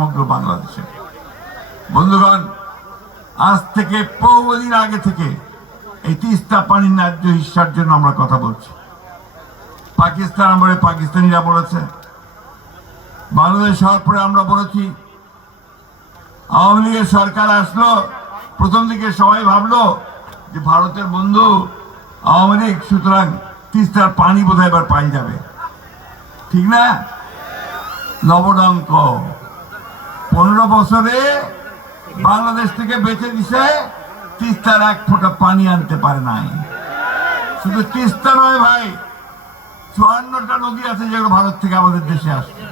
সমগ্র বাংলাদেশে। বন্ধুগণ, আজ থেকে বহুদিন আগে থেকে এই তিস্তা পানির ন্যায্য হিসার জন্য আমরা কথা বলছি। পাকিস্তান আমলে পাকিস্তানিরা বলেছে, বাংলাদেশ হওয়ার পরে আমরা বলেছি, আওয়ামী লীগের সরকার আসলো, প্রথম দিকে সবাই ভাবলো যে ভারতের বন্ধু আওয়ামী লীগ, সুতরাং তিস্তার পানি বোধহয় এবার পাই যাবে। ঠিক না? নবডঙ্ক পনেরো বছরে বাংলাদেশ থেকে বেঁচে দিছে, তিস্তার এক ফোঁটা পানি আনতে পারে নাই। শুধু তিস্তা নয় ভাই, চুয়ান্নটা নদী আছে যেগুলো ভারত থেকে আমাদের দেশে আসছে।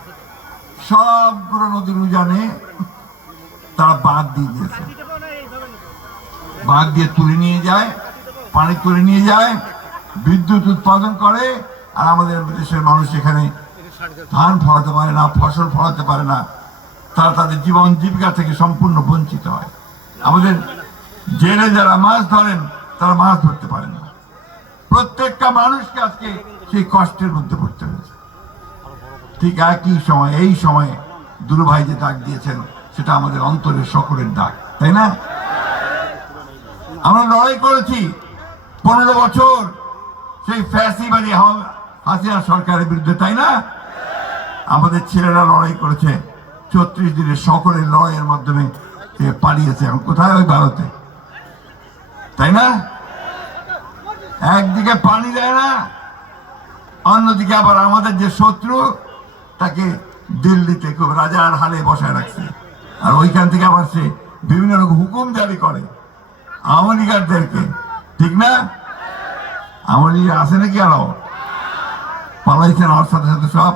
সবগুলো নদীর উজানে তারা বাদ দিয়ে দিয়েছে। বাদ দিয়ে তুলে নিয়ে যায়, পানি তুলে নিয়ে যায়, বিদ্যুৎ উৎপাদন করে, আর আমাদের দেশের মানুষ এখানে ধান ফলাতে পারে না, ফসল ফলাতে পারে না। তারা তাদের জীবন জীবিকা থেকে সম্পূর্ণ বঞ্চিত হয়। আমাদের জেলে যারা মাছ ধরেন, তারা মাছ ধরতে পারেন না। প্রত্যেকটা মানুষকে আজকে সেই কষ্টের মধ্যে পড়তে হয়েছে। ঠিক একই সময়, এই সময়ে দুর্ভাই যে ডাক দিয়েছেন, সেটা আমাদের অন্তরের সকলের ডাক, তাই না? আমরা লড়াই করেছি পনেরো বছর সেই ফ্যাসিবাদী হাসিনা সরকারের বিরুদ্ধে, তাই না? আমাদের ছেলেরা লড়াই করেছে চৌত্রিশ দিনের সকলের লয়ের মাধ্যমে পালিয়েছে। এখন কোথায় ওই ভারতে? তাই না? একদিকে পানি দেয় না, অন্যদিকে আবার আমাদের যে শত্রু, তাকে দিল্লিতে খুব রাজার হালে বসায় রাখছে। আর ওইখান থেকে আবার সে বিভিন্ন রকম হুকুম জারি করে আমলিগারদেরকে ঠিক না? আমলি আছে নাকি আরও? পালাইছেন আমার সাথে সাথে সব?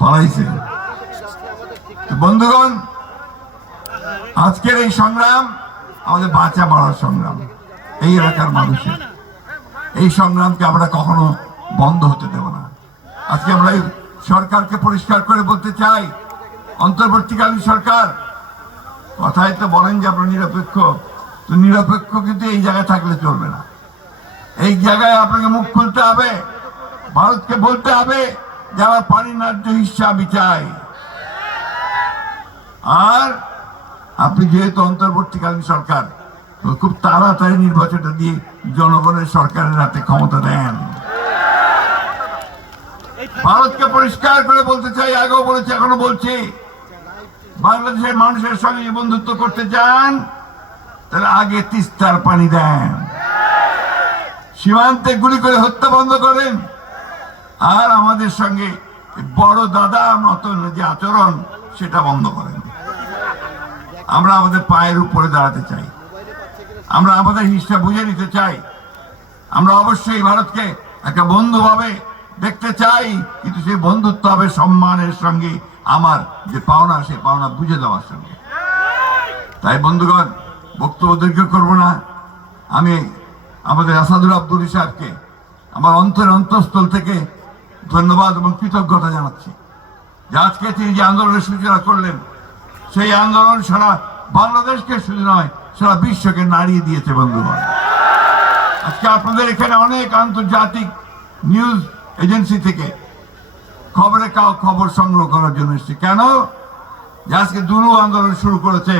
পালাইছে। বন্ধুগণ, আজকের এই সংগ্রাম আমাদের বাঁচা মারার সংগ্রাম, এই এলাকার মানুষের। এই সংগ্রামকে আমরা কখনো বন্ধ হতে দেব না। আজকে আমরা সরকারকে পরিষ্কার করে বলতে চাই, অন্তর্বর্তীকালীন সরকার, কথায় তো বলেন যে আপনার নিরপেক্ষ, তো নিরপেক্ষ কিন্তু এই জায়গায় থাকলে চলবে না। এই জায়গায় আপনাকে মুখ খুলতে হবে, ভারতকে বলতে হবে যে আমার পানি ন্যায্য হিসা আমি চাই আর আপনি যেহেতু অন্তর্বর্তীকালীন সরকার খুব তাড়াতাড়ি নির্বাচনটা দিয়ে জনগণের সরকারের হাতে ক্ষমতা দেন। ভারতকে পরিষ্কার করে বলতে চাই, আগেও বলেছি, এখনও বলছি, বাংলাদেশের মানুষের সঙ্গে বন্ধুত্ব করতে চান, তাহলে আগে তিস্তার পানি দেন। সীমান্তে গুলি করে হত্যা বন্ধ করেন। আর আমাদের সঙ্গে বড় দাদা মতন যে আচরণ, সেটা বন্ধ করেন। আমরা আমাদের পায়ের উপরে দাঁড়াতে চাই। আমরা আমাদের হিসাব বুঝে নিতে চাই। আমরা অবশ্যই ভারতকে একটা বন্ধু ভাবে দেখতে চাই, কিন্তু সেই বন্ধুত্ব হবে সম্মানের সঙ্গে আমার যে পাওনা সে পাওনা বুঝে দেওয়ার সঙ্গে। তাই বন্ধুগণ, বক্তব্য দীর্ঘ করব না। আমি আমাদের আসাদুল আব্দুল সাহেবকে আমার অন্তরের অন্তঃস্থল থেকে ধন্যবাদ এবং কৃতজ্ঞতা জানাচ্ছি। যে আজকে তিনি যে আন্দোলনের সূচনা করলেন সেই আন্দোলন সারা বাংলাদেশকে শুধু নয়, সারা বিশ্বকে নাড়িয়ে দিয়েছে বন্ধুগণ। আজকে আপনাদের এখানে অনেক আন্তর্জাতিক নিউজ এজেন্সি থেকে খবরে কাউ খবর সংগ্রহ করার জন্য এসেছে। কেন? যে আজকে দুরু আন্দোলন শুরু করেছে,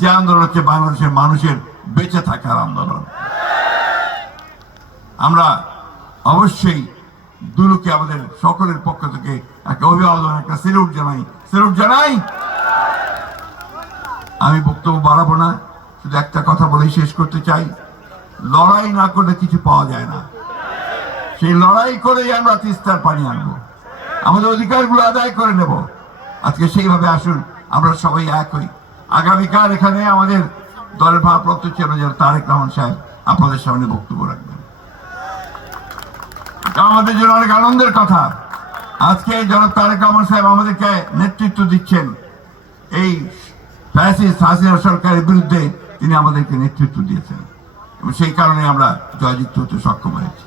যে আন্দোলন হচ্ছে বাংলাদেশের মানুষের বেঁচে থাকার আন্দোলন। আমরা অবশ্যই দুলুকে আমাদের সকলের পক্ষ থেকে একটা অভিবাদন, একটা সেলুট জানাই। সেলুট জানাই আমি বক্তব্য বাড়াবো না, শুধু একটা কথা বলেই শেষ করতে চাই। লড়াই না করলে কিছু পাওয়া যায় না। সেই লড়াই করেই আমরা তিস্তার পানি আনব। আমাদের অধিকারগুলো আদায় করে নেব। আজকে সেইভাবে আসুন, আমরা সবাই এক হই। আগামীকাল এখানে আমাদের দলের ভারপ্রাপ্ত চেয়ারম্যান তারেক রহমান সাহেব আপনাদের সামনে বক্তব্য রাখবেন। আমাদের জন্য অনেক আনন্দের কথা। আজকে জনাব তারেক রহমান সাহেব আমাদেরকে নেতৃত্ব দিচ্ছেন। এই ফ্যাসিস্ট হাসিনা সরকারের বিরুদ্ধে তিনি আমাদেরকে নেতৃত্ব দিয়েছেন। এবং সেই কারণে আমরা জয়যুক্ত হতে সক্ষম হয়েছি।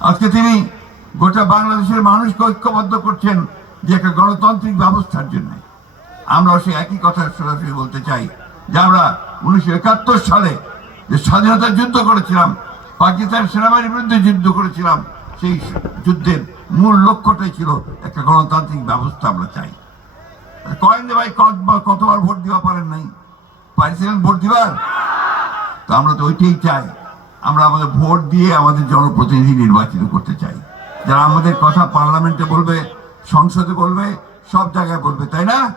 আজকে তিনি গোটা বাংলাদেশের মানুষকে ঐক্যবদ্ধ করছেন যে একটা গণতান্ত্রিক ব্যবস্থার জন্য। আমরা সেই একই কথা সরাসরি বলতে চাই যে আমরা উনিশশো একাত্তর সালে যে স্বাধীনতার যুদ্ধ করেছিলাম, পাকিস্তান সেনাবাহিনীর বিরুদ্ধে যুদ্ধ করেছিলাম, সেই যুদ্ধের মূল লক্ষ্যটাই ছিল একটা গণতান্ত্রিক ব্যবস্থা আমরা চাই। কয়েন যে ভাই কতবার কতবার ভোট দিবা পারেন নাই? পারিছিলেন ভোট দিবার? তো আমরা তো ওইটাই চাই। আমরা আমাদের ভোট দিয়ে আমাদের জনপ্রতিনিধি নির্বাচিত করতে চাই। যারা আমাদের কথা পার্লামেন্টে বলবে, সংসদে বলবে, সব জায়গায় বলবে, তাই না?